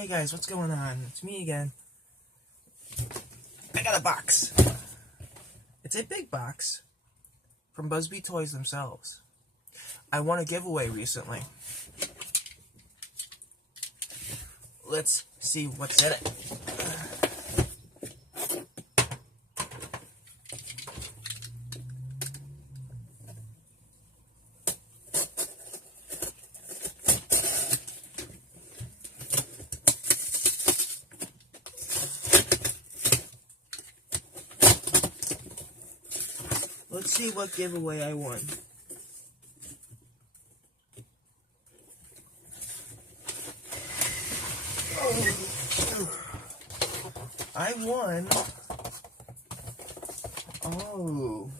Hey guys, what's going on? It's me again. I got a box. It's a big box from Busby Toys themselves. I won a giveaway recently. Let's see what's in it. Let's see what giveaway I won. I won. Oh,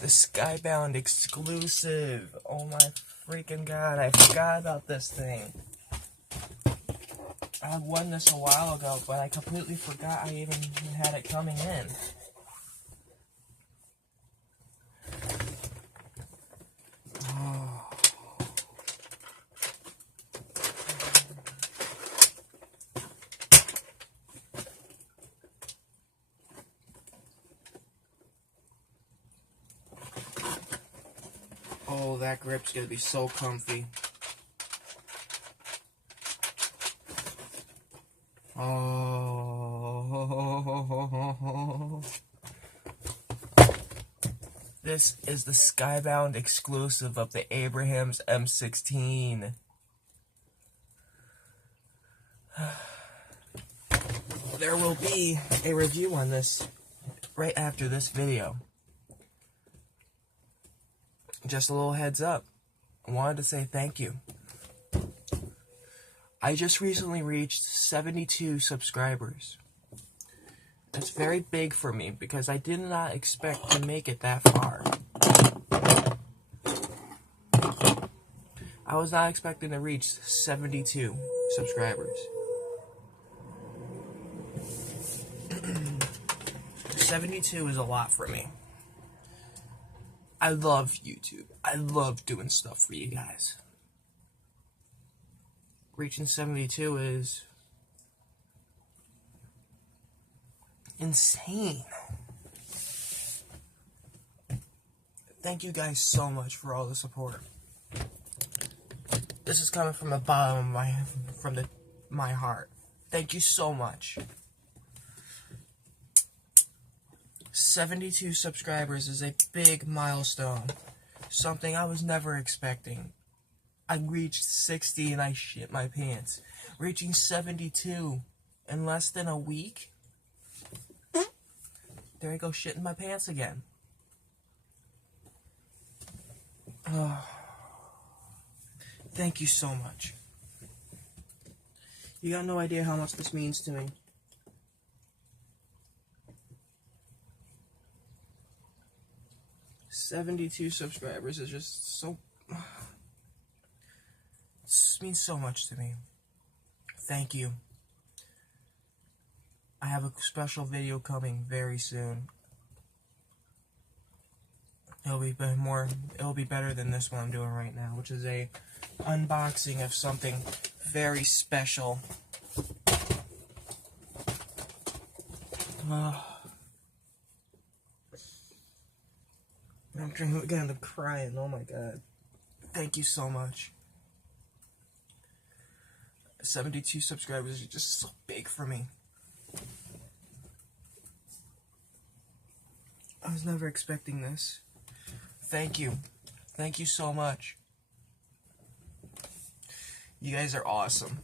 the Skybound exclusive. Oh my freaking god, I forgot about this thing. I won this a while ago, but I completely forgot I even had it coming in. Oh, that grip's gonna be so comfy. Oh. This is the Skybound exclusive of the Abrams M16. There will be a review on this right after this video. Just a little heads up. I wanted to say thank you. I just recently reached 72 subscribers. That's very big for me because I did not expect to make it that far. I was not expecting to reach 72 subscribers. 72 is a lot for me. I love YouTube. I love doing stuff for you guys. Reaching 72 is insane. Thank you guys so much for all the support. This is coming from the bottom of my heart. Thank you so much. 72 subscribers is a big milestone. Something I was never expecting. I reached 60 and I shit my pants. Reaching 72 in less than a week? There I go shitting my pants again. Thank you so much. You got no idea how much this means to me. $72 subscribers is just so... This means so much to me. Thank you. I have a special video coming very soon. It'll be better than this one I'm doing right now, which is a unboxing of something very special. I'm gonna end up crying. Oh my god. Thank you so much. 72 subscribers are just so big for me. I was never expecting this. Thank you. Thank you so much. You guys are awesome.